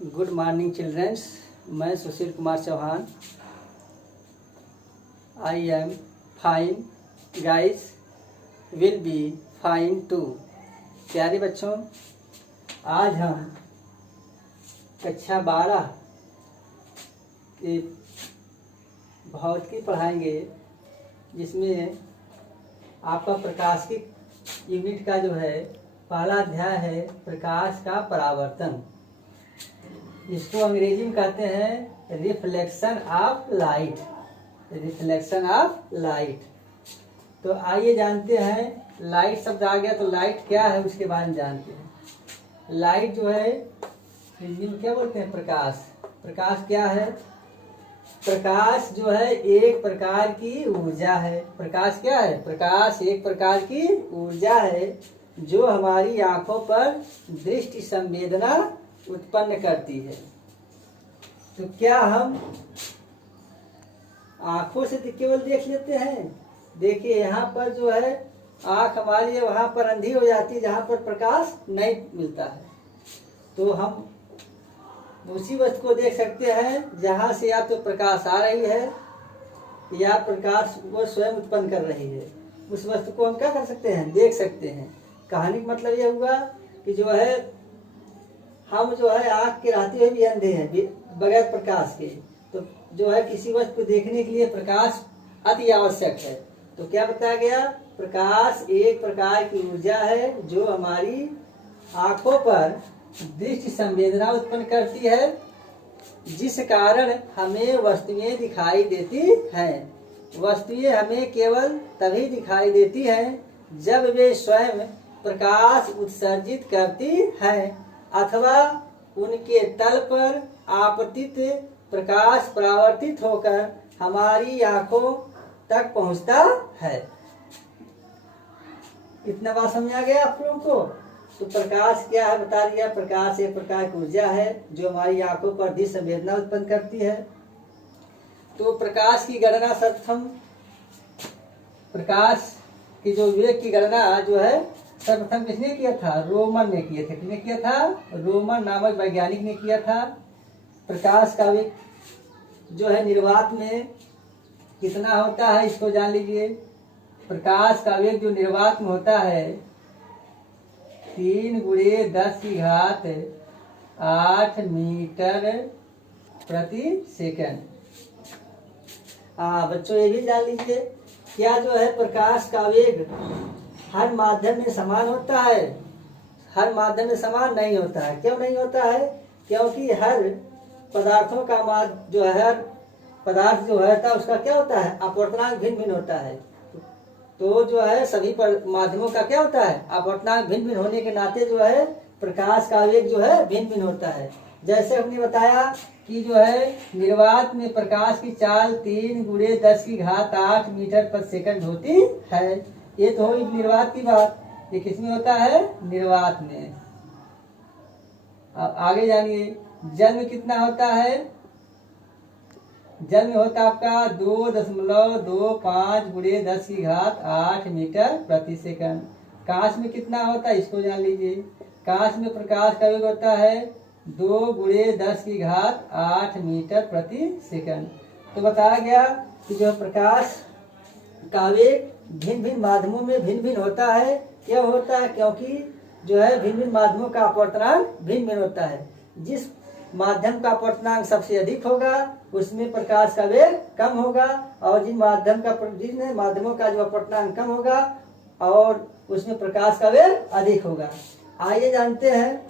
Good morning childrens. मैं Sushil Kumar Chauhan. I am fine, guys will be fine too. प्यारे बच्चों, आज हम कक्षा 12 की भौतिकी पढ़ाएंगे, जिसमें आपका प्रकाशिक यूनिट का जो है पहला अध्याय है प्रकाश का परावर्तन। इसको अंग्रेजी में कहते हैं reflection of light. Reflection of light. तो आइए जानते हैं, लाइट शब्द आ गया तो लाइट क्या है उसके बारे में जानते हैं। लाइट जो है हिंदी में क्या बोलते हैं? प्रकाश। प्रकाश क्या है? प्रकाश जो है एक प्रकार की ऊर्जा है। प्रकाश क्या है? प्रकाश एक प्रकार की ऊर्जा है जो हमारी आंखों पर दृष्टि संवेदना उत्पन्न करती है। तो क्या हम आंखों से केवल देख लेते हैं? देखिए, यहाँ पर जो है आंख हमारी वहां पर अंधी हो जाती है जहां पर प्रकाश नहीं मिलता है। तो हम उसी वस्तु को देख सकते हैं जहां से या तो प्रकाश आ रही है या प्रकाश वो स्वयं उत्पन्न कर रही है। उस वस्तु को हम क्या कर सकते हैं? देख सकते हैं। कहानी का मतलब यह हुआ कि जो है हम जो है आंख के रहते हुए भी अंधे हैं बगैर प्रकाश के। तो जो है किसी वस्तु को देखने के लिए प्रकाश अति आवश्यक है। तो क्या बताया गया? प्रकाश एक प्रकार की ऊर्जा है जो हमारी आंखों पर दृष्टि संवेदना उत्पन्न करती है, जिस कारण हमें वस्तुएं दिखाई देती हैं। वस्तुएं हमें केवल तभी दिखाई देती हैं जब वे स्वयं प्रकाश उत्सर्जित करती हैं अथवा उनके तल पर आपतित प्रकाश परावर्तित होकर हमारी आंखों तक पहुंचता है। इतना बात समझ आ गया आप लोगों को? तो प्रकाश क्या है बता दिया। प्रकाश एक प्रकार की ऊर्जा है जो हमारी आंखों पर दृश्य संवेदना उत्पन्न करती है। तो प्रकाश की गणना सर्वप्रथम, प्रकाश की जो वेग की गणना जो है सर्वप्रथम किसने किया था? रोमन ने किए थे। किसने किया था? रोमन नामक वैज्ञानिक ने किया था। प्रकाश का वेग जो है निर्वात में कितना होता है इसको जान लीजिए। प्रकाश का वेग जो निर्वात में होता है 3 × 10⁸ मीटर प्रति सेकंड। बच्चों ये भी जान लीजिए, क्या जो है प्रकाश का वेग हर माध्यम में समान होता है? हर माध्यम में समान नहीं होता है। क्यों नहीं होता है? क्योंकि हर पदार्थों का जो है हर पदार्थ जो है उसका क्या होता है? अपवर्तनांक भिन्न भिन्न होता है। तो जो है सभी माध्यमों का क्या होता है? अपवर्तनांक भिन्न भिन्न होने के नाते जो है प्रकाश का वेग जो है भिन्न भिन्न होता है। जैसे हमने बताया कि जो है निर्वात में प्रकाश की चाल 3 × 10⁸ मीटर प्रति सेकंड होती है। ये तो हुई निर्वात की बात। ये किसमें होता है? निर्वात में। अब आगे जानिए, जल में कितना होता है? जल में होता है आपका 2.25 × 10⁸ मीटर प्रति सेकंड। कांच में कितना होता है इसको जान लीजिए। कांच में प्रकाश का वेग होता है 2 × 10⁸ मीटर प्रति सेकंड। तो बताया गया कि जो प्रकाश का वेग भिन्न भिन्न माध्यमों में भिन्न भिन्न होता है। क्यों होता है? क्योंकि जो है भिन्न भिन्न माध्यमों का अपवर्तनांक भिन्न भिन्न होता है। जिस माध्यम का अपवर्तनांक सबसे अधिक होगा उसमें प्रकाश का वेग कम होगा, और जिन माध्यमों का जो अपवर्तनांक कम होगा और उसमें प्रकाश का वेग अधिक होगा। आइए जानते हैं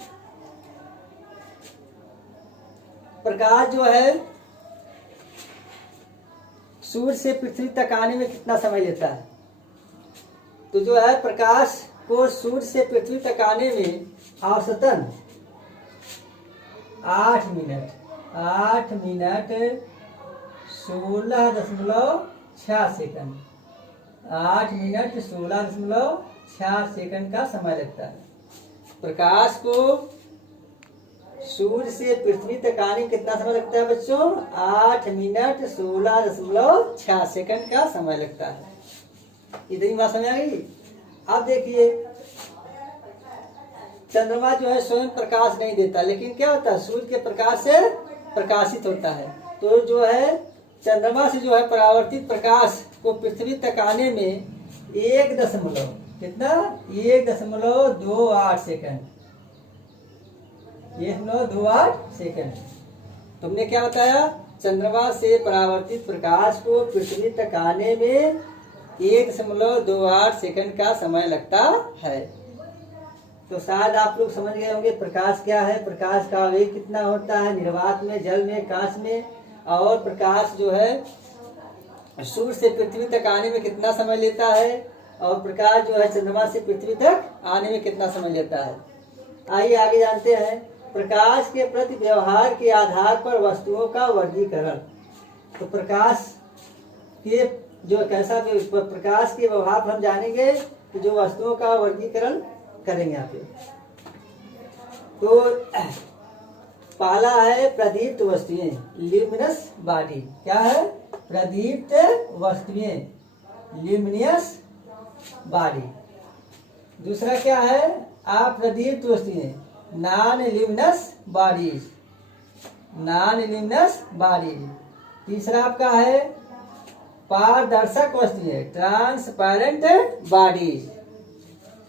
प्रकाश जो है सूर्य से पृथ्वी तक आने में कितना समय लेता है? तो जो है प्रकाश को सूर्य से पृथ्वी तक आने में औसतन 8 मिनट 16.6 सेकंड 8 मिनट 16.6 सेकंड का समय लगता है। प्रकाश को सूर्य से पृथ्वी तक आने में कितना समय लगता है बच्चों? 8 मिनट 16.6 सेकंड का समय लगता है। इतनी बात समझ आ गई? अब देखिए चंद्रमा जो है स्वयं प्रकाश नहीं देता, लेकिन क्या होता है, सूर्य के प्रकाश से प्रकाशित होता है। तो जो है चंद्रमा से जो है परावर्तित प्रकाश को पृथ्वी तक आने में 1.28 सेकंड, 1.28 सेकंड। तुमने क्या बताया, चंद्रमा से परावर्तित प्रकाश को पृथ्वी तक आने में 1.28 सेकंड का समय लगता है। तो शायद आप लोग समझ गए होंगे प्रकाश क्या है, प्रकाश का वेग कितना होता है, निर्वात में, जल में, कांच में, और प्रकाश जो है सूर्य से पृथ्वी तक आने में कितना समय लेता है, और प्रकाश जो है चंद्रमा से पृथ्वी तक आने में कितना समय लेता है। आइए आगे जानते हैं प्रकाश के प्रति व्यवहार के आधार पर वस्तुओं का वर्गीकरण। तो प्रकाश के जो कैसा प्रकाश के व्यवहार हम जानेंगे, तो जो वस्तुओं का वर्गीकरण करेंगे यहाँ पे। तो पहला है प्रदीप्त वस्तुएं, ल्यूमिनस बॉडी। क्या है, प्रदीप्त वस्तुएं, ल्यूमिनस बॉडी। दूसरा क्या है, अप्रदीप्त वस्तुएं, non luminous bodies, non luminous bodies. तीसरा आपका है पारदर्शक वस्तुएं, ट्रांसपेरेंट बॉडीज।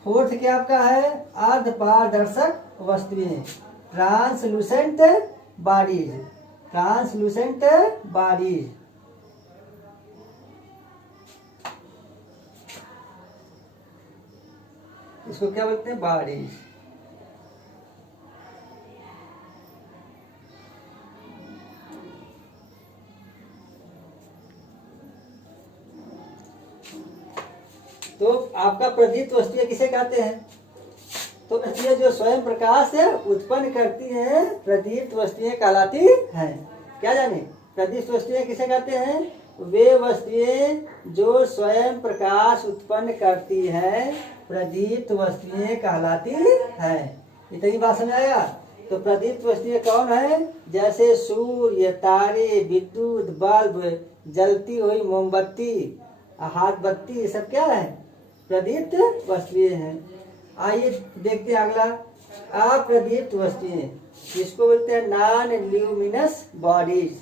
फोर्थ क्या आपका है, अर्ध पारदर्शक वस्तुएं, ट्रांसलूसेंट बॉडीज, ट्रांसलूसेंट बॉडीज। इसको क्या बोलते हैं, बॉडीज। तो आपका प्रदीप्त वस्तुएं किसे कहते हैं, तो इसलिए जो स्वयं प्रकाश है उत्पन्न करती हैं प्रदीप्त वस्तुएं कहलाती हैं। क्या जाने, प्रदीप्त वस्तुएं किसे कहते हैं, वे वस्तुएं जो स्वयं प्रकाश उत्पन्न करती हैं प्रदीप्त वस्तुएं कहलाती हैं। इतनी बात समझ आया। तो प्रदीप्त वस्तुएं कौन है, जैसे सूर्य, तारे, विद्युत बल्ब, जलती हुई मोमबत्ती, हाथ बत्ती, ये सब क्या है, प्रदीप्त वस्तुएं हैं। आइए देखते हैं अगला, अप्रदीप्त वस्तुएं, इसको बोलते हैं नॉन ल्यूमिनस बॉडीज।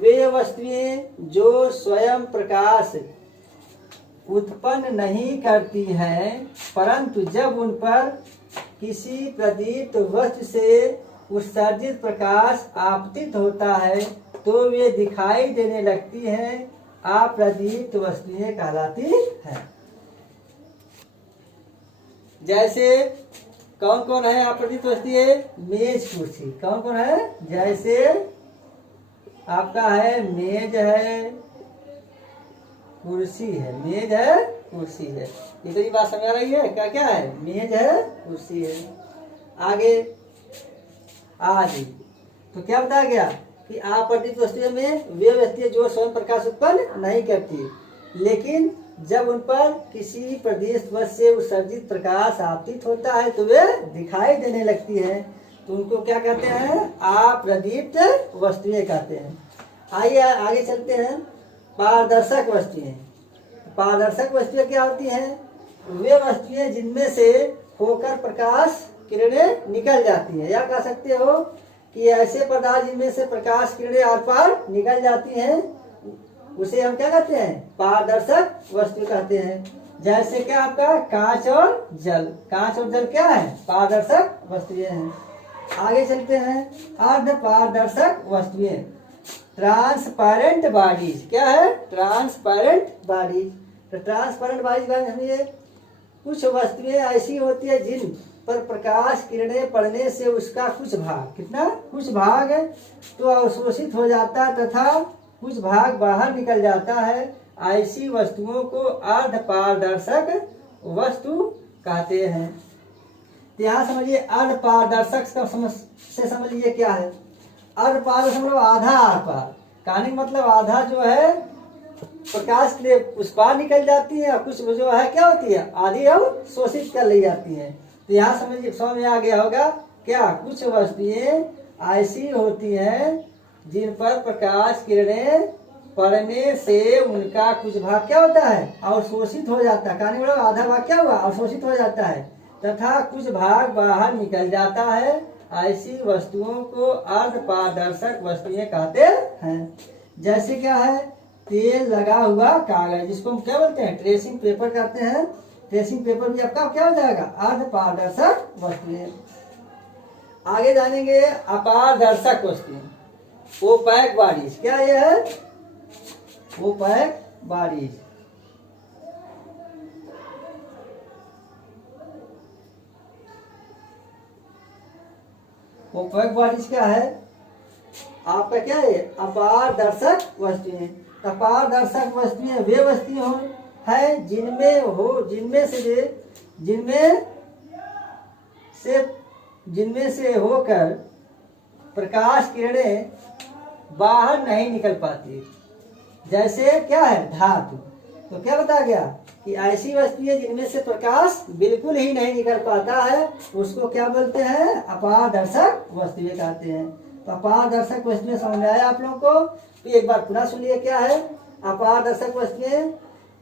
वे वस्तुएं जो स्वयं प्रकाश उत्पन्न नहीं करती हैं, परंतु जब उन पर किसी प्रदीप्त वस्तु से उत्सर्जित प्रकाश आपतित होता है तो वे दिखाई देने लगती हैं, अप्रदीप्त वस्तुएं कहलाती हैं। जैसे कौन कौन है अप्रदीप्त वस्तुएं, मेज, कुर्सी। कौन कौन है, जैसे आपका है मेज है, कुर्सी है, मेज है, कुर्सी है। इतनी बात समझ आ रही है, क्या क्या है, मेज है, कुर्सी है। आगे आदि, तो क्या बताया गया कि अप्रदीप्त वस्तुओं में वे वस्तुएं जो स्वयं प्रकाश उत्पन्न नहीं करती, लेकिन जब उन पर किसी प्रदीप्त वस्तु से उत्सर्जित प्रकाश आपतित होता है तो वे दिखाई देने लगती हैं, तो उनको क्या कहते हैं, अप्रदीप्त वस्तुएं कहते हैं। आइए आगे चलते हैं, पारदर्शक वस्तुएं। पारदर्शक वस्तुएं क्या होती हैं, वे वस्तुएं जिनमें से होकर प्रकाश किरणें निकल जाती हैं, या कह सकते हो कि ऐसे पदार्थ जिनमें से प्रकाश किरणें आर पार निकल जाती हैं, उसे हम क्या कहते हैं, पारदर्शक वस्तु कहते हैं। जैसे क्या आपका कांच और जल, कांच और जल क्या है, पारदर्शक वस्तुएं हैं। आगे चलते हैं, अर्ध पारदर्शक वस्तुएं, ट्रांसपेरेंट बॉडीज। क्या है, ट्रांसपेरेंट बॉडीज। तो ट्रांसपेरेंट बॉडीज हमें कुछ वस्तुएं ऐसी होती है जिन पर प्रकाश किरणें पड़ने से उसका कुछ भाग, कितना, कुछ भाग तो अवशोषित हो जाता है तथा कुछ भाग बाहर निकल जाता है। ऐसी वस्तुओं को अर्ध पारदर्शक वस्तु कहते हैं। तो यहाँ समझिए अर्ध पारदर्शक से समझ लीजिए क्या है, अर्ध पारदर्शक मतलब आधा आर पार, कहने मतलब आधा जो है प्रकाश के लिए उस पार निकल जाती है, और कुछ जो है क्या होती है, आधी अब शोषित कर ली जाती है। तो यहाँ समझिए समझ में आ गया होगा क्या, कुछ वस्तुएं ऐसी होती हैं जिन पर प्रकाश किरणें पड़ने से उनका कुछ भाग क्या होता है, अवशोषित हो जाता है। कहने मतलब आधा भाग क्या हुआ, अवशोषित हो जाता है, तथा कुछ भाग बाहर निकल जाता है, ऐसी वस्तुओं को अर्ध पारदर्शक वस्तुएं कहते हैं। जैसे क्या है, तेल लगा हुआ कागज, जिसको हम क्या बोलते हैं, ट्रेसिंग पेपर कहते हैं। ट्रेसिंग पेपर भी आपका क्या हो जाएगा, अर्ध पारदर्शक वस्तुएं। आगे जानेंगे अपारदर्शक वस्तुएं, ओपैक बॉडीज। क्या यह है, ओपैक बॉडीज। ओपैक बॉडीज क्या है, आपका क्या है, अपारदर्शक वस्तुएं। अपारदर्शक वस्तुएं वे वस्तुएं है जिनमें से होकर प्रकाश किरणें बाहर नहीं निकल पाती। जैसे क्या है, धातु। तो क्या बता गया कि ऐसी वस्तुएं जिनमें से प्रकाश बिल्कुल ही नहीं निकल पाता है, उसको क्या बोलते हैं, अपारदर्शक वस्तुएं कहते हैं। तो अपारदर्शक वस्तुएं समझ में आया आप लोगों को। तो एक बार पुनः सुनिए, क्या है अपारदर्शक वस्तुएं।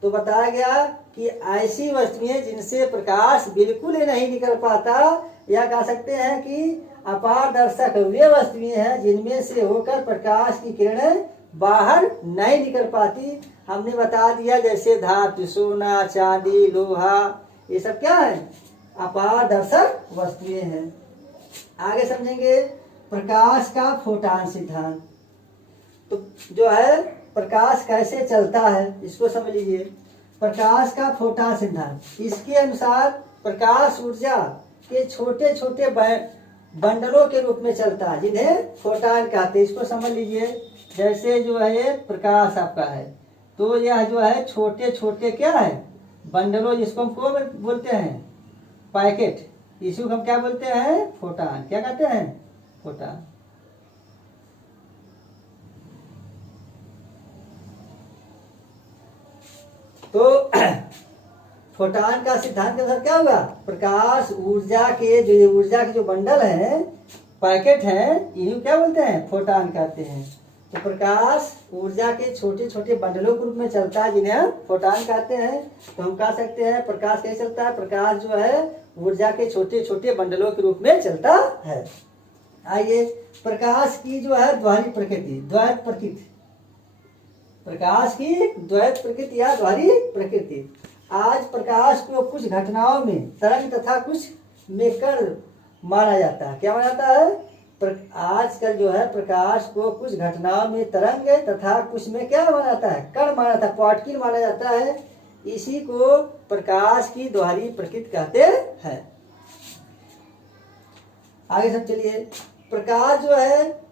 तो बताया गया कि ऐसी वस्तुएं जिनसे प्रकाश बिल्कुल ही नहीं निकल पाता, या कह सकते हैं कि अपारदर्शक वे वस्तुएं हैं जिनमें से होकर प्रकाश की किरणें बाहर नहीं निकल पाती। हमने बता दिया, जैसे धातु, सोना, चांदी, लोहा, ये सब क्या है, अपारदर्शक वस्तुएं हैं। आगे समझेंगे प्रकाश का फोटान सिद्धांत। तो जो है प्रकाश कैसे चलता है, इसको समझ लीजिए। प्रकाश का फोटान सिद्धांत, इसके अनुसार प्रकाश ऊर्जा के छोटे छोटे बंडलों के रूप में चलता है, जिन्हें फोटान कहते हैं। इसको समझ लीजिए, जैसे जो है प्रकाश आपका है, तो यह जो है छोटे छोटे क्या है, बंडलों, जिसको हम बोलते हैं पैकेट, इसको हम क्या बोलते हैं, फोटान। क्या कहते हैं, फोटान। तो फोटान का सिद्धांत के अनुसार क्या होगा, प्रकाश ऊर्जा के जो बंडल हैं, पैकेट हैं, इन्हें क्या बोलते हैं, फोटान कहते हैं। तो प्रकाश ऊर्जा के छोटे छोटे बंडलों के रूप में चलता है, जिन्हें हम फोटान कहते हैं। तो हम कह सकते हैं प्रकाश कैसे चलता है, प्रकाश जो है ऊर्जा के छोटे छोटे बंडलों के रूप में चलता है। आइए, प्रकाश की जो है द्वैत प्रकृति, द्वैत प्रकृति, प्रकाश की द्वैत प्रकृति या द्वारी प्रकृति। आज प्रकाश को कुछ घटनाओं में तरंग तथा कुछ में कण माना जाता है। क्या माना जाता है, आजकल जो है प्रकाश को कुछ घटनाओं में तरंग तथा कुछ में क्या माना जाता है, कण माना जाता है, पार्टिकल माना जाता है। इसी को प्रकाश की द्वारी प्रकृति कहते हैं। आगे सब चलिए, प्रकाश जो है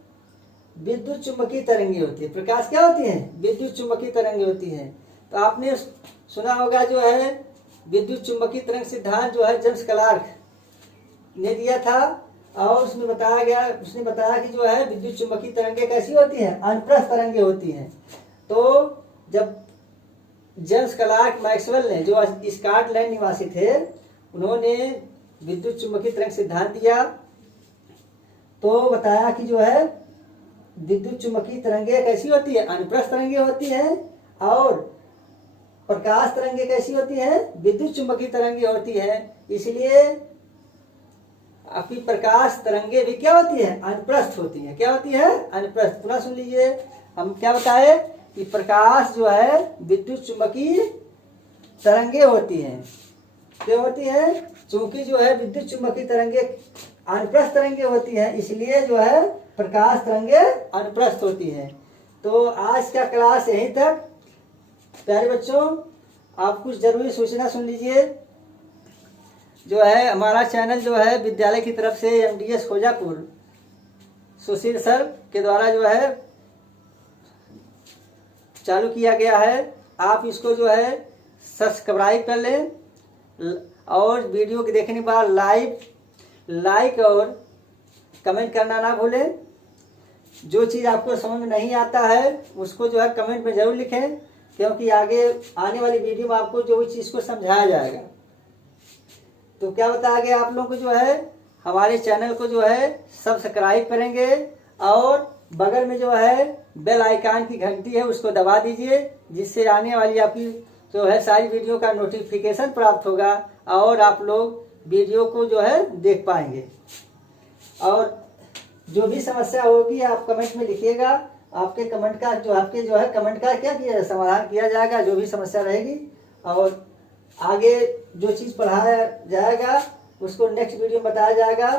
विद्युत चुंबकीय तरंगे होती है। प्रकाश क्या होती है, विद्युत चुंबकीय तरंगे होती है। तो आपने सुना होगा जो है विद्युत चुंबकीय तरंग सिद्धांत जो है जेम्स क्लार्क ने दिया था, और उसने बताया कि जो है विद्युत चुंबकीय तरंगे कैसी होती हैं, अनुप्रस्थ तरंगे होती हैं। तो जब जेम्स क्लार्क मैक्सवेल ने, जो स्कॉटलैंड निवासी थे, उन्होंने विद्युत चुंबकीय तरंग सिद्धांत दिया, तो बताया कि जो है विद्युत चुंबकीय तरंगे कैसी होती है, अनुप्रस्थ तरंगे होती हैं, और प्रकाश तरंगे कैसी होती हैं, विद्युत चुंबकीय तरंगे होती हैं। इसलिए आपकी प्रकाश तरंगे भी क्या होती है, अनुप्रस्थ होती हैं। क्या होती है, अनुप्रस्थ। पुनः सुन लीजिए, हम क्या बताए कि प्रकाश जो है विद्युत चुंबकीय तरंगे होती हैं। क्या होती है, चूंकि जो है विद्युत चुंबकीय तरंगे अनुप्रस्थ तरंगे होती हैं, इसलिए जो है प्रकाश तरंगे अनुप्रस्थ होती हैं। तो आज का क्लास यहीं तक। प्यारे बच्चों, आप कुछ जरूरी सूचना सुन लीजिए। जो है हमारा चैनल जो है विद्यालय की तरफ से MDS खोजापुर सुशील सर के द्वारा जो है चालू किया गया है। आप इसको जो है सब्सक्राइब कर लें, और वीडियो के देखने के बाद लाइक और कमेंट करना ना भूलें। जो चीज़ आपको समझ में नहीं आता है उसको जो है कमेंट में जरूर लिखें, क्योंकि आगे आने वाली वीडियो में आपको जो चीज़ को समझाया जाएगा। तो क्या बताया गया, आप लोग को जो है हमारे चैनल को जो है सब्सक्राइब करेंगे, और बगल में जो है बेल आइकन की घंटी है उसको दबा दीजिए, जिससे आने वाली आपकी जो है सारी वीडियो का नोटिफिकेशन प्राप्त होगा, और आप लोग वीडियो को जो है देख पाएंगे। और जो भी समस्या होगी आप कमेंट में लिखिएगा, आपके कमेंट का कमेंट का क्या किया समाधान किया जाएगा, जो भी समस्या रहेगी। और आगे जो चीज़ पढ़ाया जाएगा उसको नेक्स्ट वीडियो में बताया जाएगा।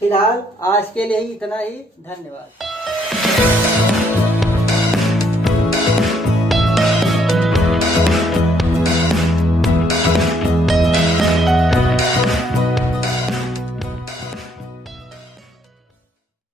फिलहाल आज के लिए ही इतना ही, धन्यवाद।